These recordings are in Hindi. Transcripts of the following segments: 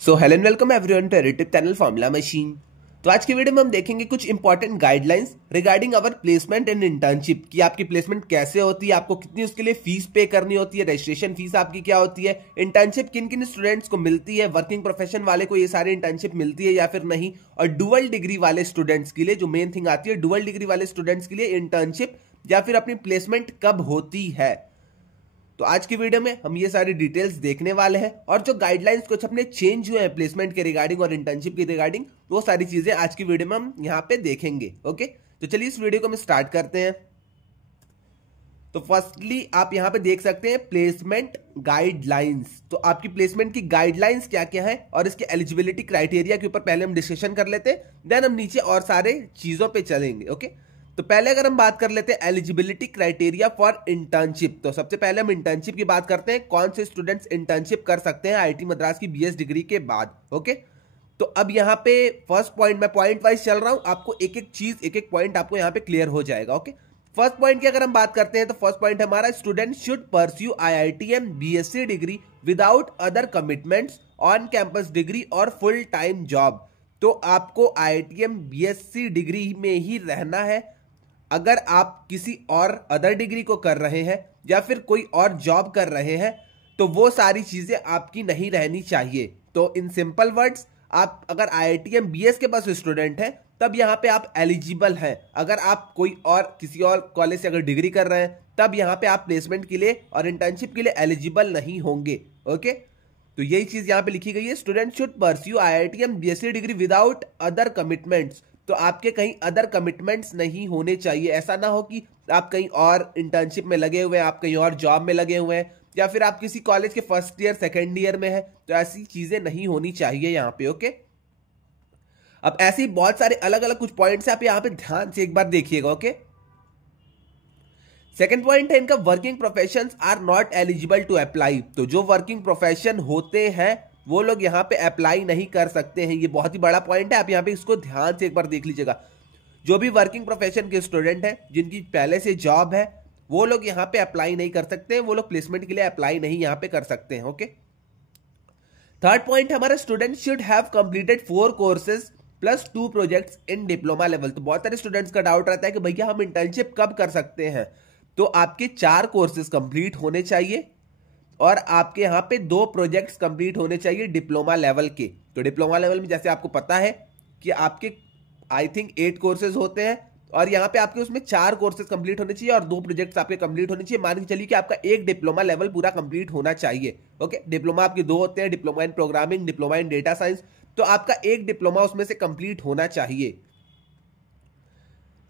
So hello and welcome everyone to YouTube channel formula machine. तो आज की वीडियो में हम देखेंगे कुछ important guidelines regarding our placement and internship कि आपकी प्लेसमेंट कैसे होती है, आपको कितनी उसके लिए फीस पे करनी होती है, रजिस्ट्रेशन फीस आपकी क्या होती है, इंटर्नशिप किन किन स्टूडेंट्स को मिलती है, वर्किंग प्रोफेशन वाले को ये सारी इंटर्नशिप मिलती है या फिर नहीं, और डुअल डिग्री वाले स्टूडेंट्स के लिए जो मेन थिंग आती है, डुअल डिग्री वाले स्टूडेंट्स के लिए इंटर्नशिप या फिर अपनी प्लेसमेंट कब होती है। तो आज की वीडियो में हम ये सारी डिटेल्स देखने वाले हैं और जो गाइडलाइंस कुछ अपने चेंज हुए हैं प्लेसमेंट के रिगार्डिंग और इंटर्नशिप के रिगार्डिंग, वो सारी चीजें आज की वीडियो में हम यहाँ पे देखेंगे। ओके, तो चलिए इस वीडियो को हम स्टार्ट करते हैं। तो फर्स्टली आप यहाँ पे देख सकते हैं प्लेसमेंट गाइडलाइंस। तो आपकी प्लेसमेंट की गाइडलाइंस क्या क्या है और इसके एलिजिबिलिटी क्राइटेरिया के ऊपर पहले हम डिस्कशन कर लेते हैं, देन हम नीचे और सारे चीजों पे चलेंगे। ओके, तो पहले अगर हम बात कर लेते हैं एलिजिबिलिटी क्राइटेरिया फॉर इंटर्नशिप, तो सबसे पहले हम इंटर्नशिप की बात करते हैं, कौन से स्टूडेंट्स इंटर्नशिप कर सकते हैं आईआईटी मद्रास की बीएस डिग्री के बाद। ओके, तो अब यहाँ पे फर्स्ट पॉइंट, मैं पॉइंट वाइज चल रहा हूं, आपको एक एक चीज एक एक पॉइंट आपको यहाँ पे क्लियर हो जाएगा। ओके, फर्स्ट पॉइंट की अगर हम बात करते हैं तो फर्स्ट पॉइंट हमारा student should pursue IITM BSc degree without other commitments on campus degree और फुल टाइम जॉब। तो आपको आईआईटीएम बीएससी डिग्री में ही रहना है। अगर आप किसी और अदर डिग्री को कर रहे हैं या फिर कोई और जॉब कर रहे हैं तो वो सारी चीजें आपकी नहीं रहनी चाहिए। तो इन सिंपल वर्ड्स, आप अगर आईआईटीएम बीएस के पास स्टूडेंट हैं तब यहाँ पे आप एलिजिबल हैं। अगर आप कोई और किसी और कॉलेज से अगर डिग्री कर रहे हैं तब यहाँ पे आप प्लेसमेंट के लिए और इंटर्नशिप के लिए एलिजिबल नहीं होंगे। ओके, तो यही चीज यहाँ पे लिखी गई है, student should pursue IITM BSc degree without other commitments. तो आपके कहीं अदर कमिटमेंट्स नहीं होने चाहिए। ऐसा ना हो कि आप कहीं और इंटर्नशिप में लगे हुए हैं, आप कहीं और जॉब में लगे हुए हैं या फिर आप किसी कॉलेज के फर्स्ट ईयर सेकेंड ईयर में है, तो ऐसी चीजें नहीं होनी चाहिए यहाँ पे। ओके, अब ऐसे ही बहुत सारे अलग अलग कुछ पॉइंट्स आप यहाँ पे ध्यान से एक बार देखिएगा। ओके, सेकेंड पॉइंट है इनका, working professions are not eligible to apply. तो जो वर्किंग प्रोफेशन होते हैं वो लोग यहाँ पे अप्लाई नहीं कर सकते हैं। ये बहुत ही बड़ा पॉइंट है, आप यहाँ पे इसको ध्यान से एक बार देख लीजिएगा। जो भी वर्किंग प्रोफेशन के स्टूडेंट हैं जिनकी पहले से जॉब है वो लोग यहाँ पे अप्लाई नहीं कर सकते हैं, वो लोग प्लेसमेंट के लिए अप्लाई नहीं यहाँ पे कर सकते हैं। ओके, थर्ड पॉइंट हमारा, student should have completed 4 courses plus 2 projects in diploma level. तो बहुत सारे स्टूडेंट्स का डाउट रहता है कि भैया हम इंटर्नशिप कब कर सकते हैं। तो आपके 4 कोर्सेज कंप्लीट होने चाहिए और आपके यहाँ पे 2 प्रोजेक्ट्स कंप्लीट होने चाहिए डिप्लोमा लेवल के। तो डिप्लोमा लेवल में जैसे आपको पता है कि आपके आई थिंक 8 कोर्सेज होते हैं और यहाँ पे आपके उसमें 4 कोर्सेज कंप्लीट होने चाहिए और 2 प्रोजेक्ट्स आपके कंप्लीट होने चाहिए। मान के चलिए कि आपका एक डिप्लोमा लेवल पूरा कंप्लीट होना चाहिए। ओके, डिप्लोमा आपके 2 होते हैं, diploma in programming, diploma in data science. तो आपका एक डिप्लोमा उसमें से कंप्लीट होना चाहिए।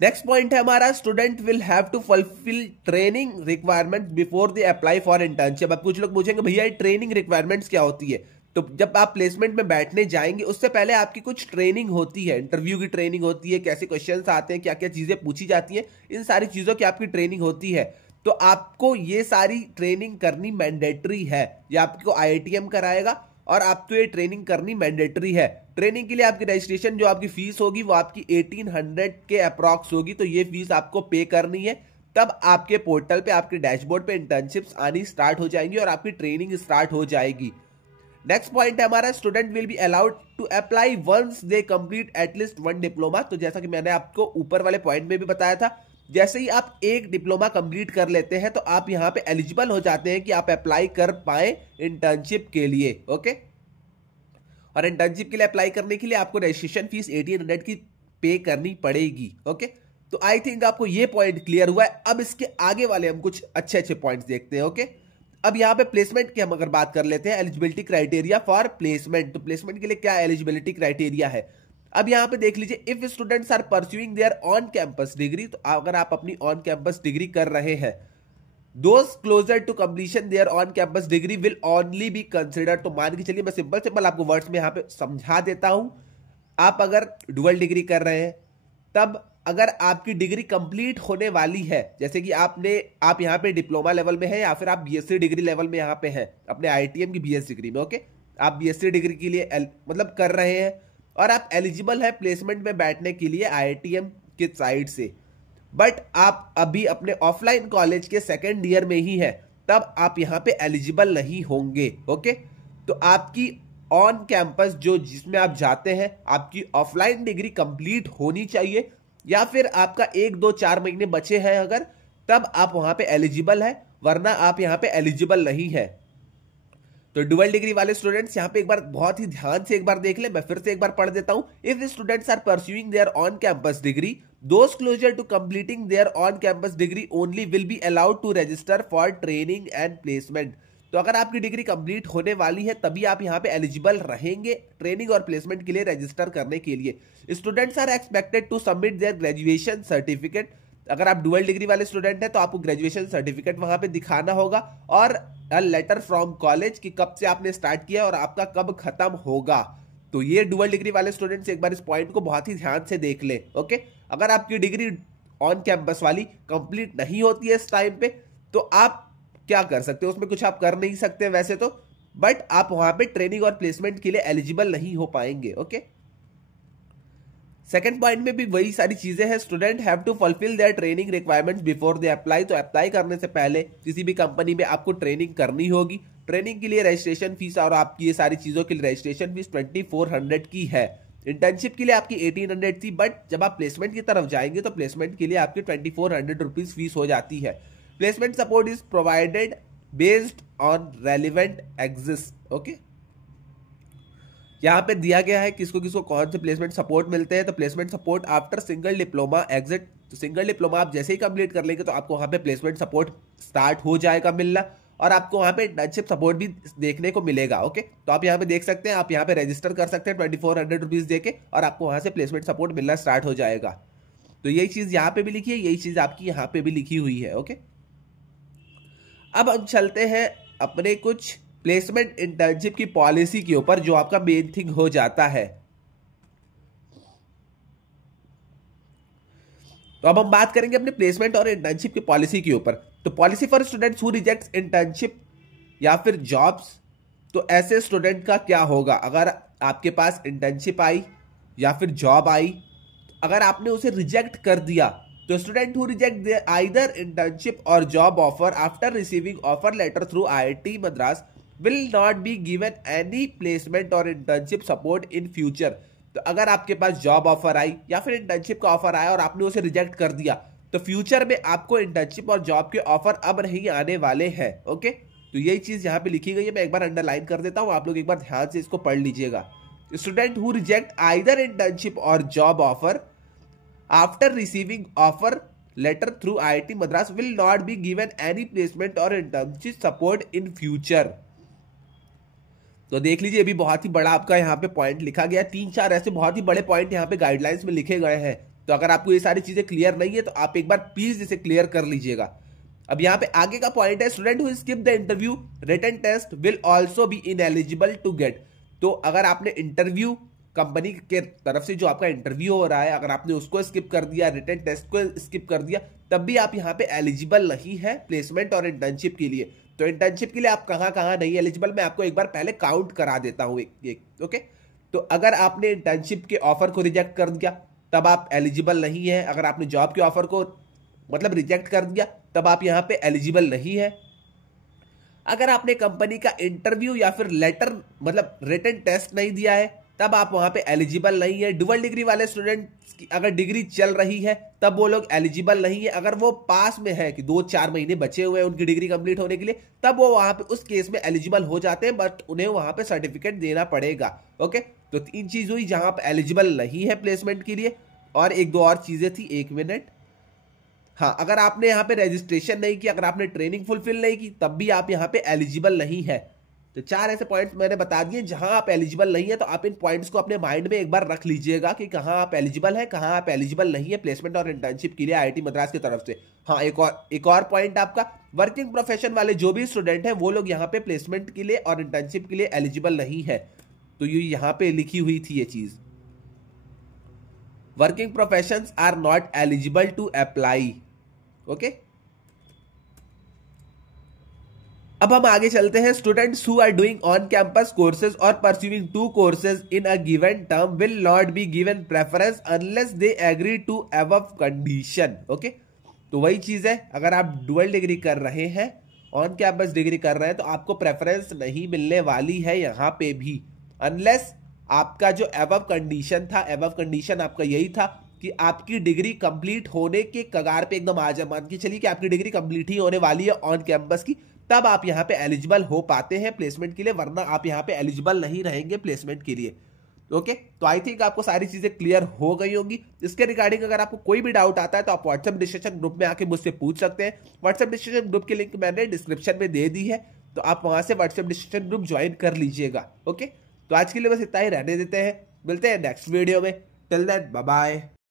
नेक्स्ट पॉइंट है हमारा, student will have to fulfil training requirement before they apply for internship. अब कुछ लोग पूछेंगे भैया ये ट्रेनिंग रिक्वायरमेंट्स क्या होती है। तो जब आप प्लेसमेंट में बैठने जाएंगे उससे पहले आपकी कुछ ट्रेनिंग होती है, इंटरव्यू की ट्रेनिंग होती है, कैसे क्वेश्चंस आते हैं, क्या क्या चीजें पूछी जाती हैं, इन सारी चीजों की आपकी ट्रेनिंग होती है। तो आपको ये सारी ट्रेनिंग करनी मैंडेटरी है, ये आपको आईआईटीएम कराएगा और आपको ये ट्रेनिंग करनी मैंडेटरी है। ट्रेनिंग के लिए आपकी रजिस्ट्रेशन जो आपकी फीस होगी वो आपकी 1800 के अप्रॉक्स होगी। तो ये फीस आपको पे करनी है, तब आपके पोर्टल पे, आपके डैशबोर्ड पे इंटर्नशिप्स आनी स्टार्ट हो जाएंगी और आपकी ट्रेनिंग स्टार्ट हो जाएगी। नेक्स्ट पॉइंट है हमारा, student will be allowed to apply once they complete at least 1 diploma. तो जैसा कि मैंने आपको ऊपर वाले पॉइंट में भी बताया था, जैसे ही आप एक डिप्लोमा कंप्लीट कर लेते हैं तो आप यहाँ पे एलिजिबल हो जाते हैं कि आप अप्लाई कर पाए इंटर्नशिप के लिए। ओके, और इंटर्नशिप के लिए अप्लाई करने के लिए आपको रजिस्ट्रेशन फीस 1800 की पे करनी पड़ेगी। ओके, तो आई थिंक आपको ये पॉइंट क्लियर हुआ है। अब इसके आगे वाले हम कुछ अच्छे अच्छे पॉइंट्स देखते हैं। ओके, अब यहाँ पे प्लेसमेंट की हम अगर बात कर लेते हैं, एलिजिबिलिटी क्राइटेरिया फॉर प्लेसमेंट। तो प्लेसमेंट के लिए क्या एलिजिबिलिटी क्राइटेरिया है, अब यहाँ पे देख लीजिए, if students are pursuing their on campus degree. तो अगर आप अपनी ऑन कैंपस डिग्री कर रहे हैं, those closer to completion their on campus degree will only be considered. तो मान के चलिए, मैं सिंपल सिंपल आपको वर्ड्स में यहाँ पे समझा देता हूं। आप अगर डुअल डिग्री कर रहे हैं तब अगर आपकी डिग्री कंप्लीट होने वाली है, जैसे कि आप यहाँ पे डिप्लोमा लेवल में है या फिर आप बीएससी डिग्री लेवल में यहाँ पे हैं अपने आईआईटीएम की बीएस डिग्री में। ओके, आप बीएससी डिग्री के लिए मतलब कर रहे हैं और आप एलिजिबल है प्लेसमेंट में बैठने के लिए आईआईटीएम के साइड से, बट आप अभी अपने ऑफलाइन कॉलेज के सेकेंड ईयर में ही है, तब आप यहाँ पे एलिजिबल नहीं होंगे। ओके, तो आपकी ऑन कैंपस जो जिसमें आप जाते हैं आपकी ऑफलाइन डिग्री कंप्लीट होनी चाहिए, या फिर आपका 1-2-4 महीने बचे हैं अगर, तब आप वहां पे एलिजिबल है, वरना आप यहां पे एलिजिबल नहीं है। तो डुअल डिग्री वाले स्टूडेंट्स यहां पे एक बार बहुत ही ध्यान से एक बार देख ले, मैं फिर से एक बार पढ़ देता हूं। If students are pursuing their on campus degree, those closer to completing their on campus degree only will be allowed to register for training and placement. तो अगर आपकी डिग्री कंप्लीट होने वाली है तभी आप यहां पे एलिजिबल रहेंगे ट्रेनिंग और प्लेसमेंट के लिए रजिस्टर करने के लिए। Students are expected to submit their graduation certificate. अगर आप डुअल डिग्री वाले स्टूडेंट हैं तो आपको ग्रेजुएशन सर्टिफिकेट वहां पे दिखाना होगा, और अ लेटर फ्रॉम कॉलेज कि कब से आपने स्टार्ट किया और आपका कब खत्म होगा। तो ये डुअल डिग्री वाले स्टूडेंट्स एक बार इस पॉइंट को बहुत ही ध्यान से देख ले। ओके, अगर आपकी डिग्री ऑन कैंपस वाली कंप्लीट नहीं होती है इस टाइम पे, तो आप क्या कर सकते हो, उसमें कुछ आप कर नहीं सकते वैसे तो, बट आप वहां पे ट्रेनिंग और प्लेसमेंट के लिए एलिजिबल नहीं हो पाएंगे। ओके, सेकंड पॉइंट में भी वही सारी चीजें हैं। Student have to fulfil their training requirements before they apply. तो अप्लाई करने से पहले किसी भी कंपनी में आपको ट्रेनिंग करनी होगी। ट्रेनिंग के लिए रजिस्ट्रेशन फीस और आपकी ये सारी चीजों के लिए रजिस्ट्रेशन फीस 2400 की है। इंटर्नशिप के लिए आपकी 1800 थी, बट जब आप प्लेसमेंट की तरफ जाएंगे तो प्लेसमेंट के लिए आपकी 2400 रुपीज फीस हो जाती है। Placement support is provided based on relevant exist. Okay, यहां पे दिया गया है किसको किसको कौन से प्लेसमेंट सपोर्ट मिलते हैं। तो placement support after single diploma exit. तो सिंगल डिप्लोमा आप जैसे ही कंप्लीट कर लेंगे तो आपको वहां पे प्लेसमेंट सपोर्ट स्टार्ट हो जाएगा मिलना, और आपको वहां पे इंटर्नशिप सपोर्ट भी देखने को मिलेगा। ओके, तो आप यहाँ पे देख सकते हैं, आप यहाँ पे रजिस्टर कर सकते हैं 2400 रुपीज देके, और आपको वहां से प्लेसमेंट सपोर्ट मिलना स्टार्ट हो जाएगा। तो यही चीज यहाँ पे भी लिखी है, यही चीज आपकी यहाँ पे भी लिखी हुई है। ओके, अब हम चलते हैं अपने कुछ प्लेसमेंट इंटर्नशिप की पॉलिसी के ऊपर, जो आपका मेन थिंग हो जाता है। तो अब हम बात करेंगे अपने प्लेसमेंट और इंटर्नशिप की पॉलिसी के ऊपर। तो policy for students who rejects internship या फिर जॉब्स। तो ऐसे स्टूडेंट का क्या होगा, अगर आपके पास इंटर्नशिप आई या फिर जॉब आई, अगर आपने उसे रिजेक्ट कर दिया, तो student who reject either internship और job offer after receiving offer letter through IIT Madras will not be given any placement और internship support in future। तो अगर आपके पास जॉब ऑफर आई या फिर इंटर्नशिप का ऑफर आया और आपने उसे रिजेक्ट कर दिया, तो फ्यूचर में आपको इंटर्नशिप और जॉब के ऑफर अब नहीं आने वाले हैं। ओके, तो यही चीज यहाँ पे लिखी गई है, मैं एक बार अंडरलाइन कर देता हूँ, आप लोग एक बार ध्यान से इसको पढ़ लीजिएगा। Student who reject either internship और job offer after receiving offer letter through IIT Madras will not be given any placement और इंटर्नशिप सपोर्ट इन फ्यूचर। तो देख लीजिए, अभी बहुत ही बड़ा आपका यहाँ पे पॉइंट लिखा गया, 3-4 ऐसे बहुत ही बड़े पॉइंट यहाँ पे गाइडलाइंस में लिखे गए हैं। तो अगर आपको ये सारी चीजें क्लियर नहीं है तो आप एक बार प्लीज इसे क्लियर कर लीजिएगा। अब यहाँ पे आगे का पॉइंट है, student who skip the interview written test will also be ineligible to get. तो अगर आपने इंटरव्यू कंपनी के तरफ से जो आपका इंटरव्यू हो रहा है, अगर आपने उसको स्किप कर दिया, रिटन टेस्ट को स्किप कर दिया, तब भी आप यहाँ पे एलिजिबल नहीं है प्लेसमेंट और इंटर्नशिप के लिए। तो इंटर्नशिप के लिए आप कहां कहां नहीं एलिजिबल, मैं आपको एक बार पहले काउंट करा देता हूं एक। ओके, तो अगर आपने इंटर्नशिप के ऑफर को रिजेक्ट कर दिया तब आप एलिजिबल नहीं है। अगर आपने जॉब के ऑफर को मतलब रिजेक्ट कर दिया तब आप यहां पे एलिजिबल नहीं है। अगर आपने कंपनी का इंटरव्यू या फिर लेटर मतलब रिटन टेस्ट नहीं दिया है तब आप वहां पे एलिजिबल नहीं है। डुअल डिग्री वाले स्टूडेंट्स की अगर डिग्री चल रही है तब वो लोग एलिजिबल नहीं है। अगर वो पास में है कि 2-4 महीने बचे हुए हैं उनकी डिग्री कंप्लीट होने के लिए, तब वो वहां पे उस केस में एलिजिबल हो जाते हैं, बट उन्हें वहां पे सर्टिफिकेट देना पड़ेगा। ओके, तो 3 चीज हुई जहां पे एलिजिबल नहीं है प्लेसमेंट के लिए, और 1-2 और चीजें थी। 1 मिनट, हाँ, अगर आपने यहाँ पे रजिस्ट्रेशन नहीं की, अगर आपने ट्रेनिंग फुलफिल नहीं की, तब भी आप यहाँ पे एलिजिबल नहीं है। तो 4 ऐसे पॉइंट्स मैंने बता दिए जहां आप एलिजिबल नहीं है। तो आप इन पॉइंट्स को अपने माइंड में एक बार रख लीजिएगा कि कहां आप एलिजिबल है, कहां आप एलिजिबल नहीं है प्लेसमेंट और इंटर्नशिप के लिए IIT मद्रास की तरफ से। हाँ, एक और पॉइंट आपका, वर्किंग प्रोफेशन वाले जो भी स्टूडेंट हैं वो लोग यहाँ पे प्लेसमेंट के लिए और इंटर्नशिप के लिए एलिजिबल नहीं है। तो ये यहाँ पे लिखी हुई थी ये चीज, working professions are not eligible to apply. Okay, अब हम आगे चलते हैं। Students who are doing on campus courses और pursuing 2 courses in a given term will not be given preference unless they agree to above condition. Okay, तो वही चीज है, अगर आप डुअल डिग्री कर रहे हैं, ऑन कैंपस डिग्री कर रहे हैं, तो आपको प्रेफरेंस नहीं मिलने वाली है यहाँ पे भी। अनलेस आपका जो एबव कंडीशन था, एबव कंडीशन आपका यही था कि आपकी डिग्री कंप्लीट होने के कगार पे एकदम आ जाए, मान के चलिए कि आपकी डिग्री कंप्लीट ही होने वाली है ऑन कैंपस की, तब आप यहाँ पे एलिजिबल हो पाते हैं प्लेसमेंट के लिए, वरना आप यहाँ पे एलिजिबल नहीं रहेंगे प्लेसमेंट के लिए। ओके, तो आई थिंक आपको सारी चीजें क्लियर हो गई होंगी। इसके रिगार्डिंग अगर आपको कोई भी डाउट आता है तो आप व्हाट्सएप डिस्कशन ग्रुप में आके मुझसे पूछ सकते हैं। व्हाट्सएप डिस्कशन ग्रुप की लिंक मैंने डिस्क्रिप्शन में दे दी है, तो आप वहां से व्हाट्सएप डिस्कशन ग्रुप ज्वाइन कर लीजिएगा। ओके, तो आज के लिए बस इतना ही रहने देते हैं, मिलते हैं नेक्स्ट वीडियो में। Till then bye bye.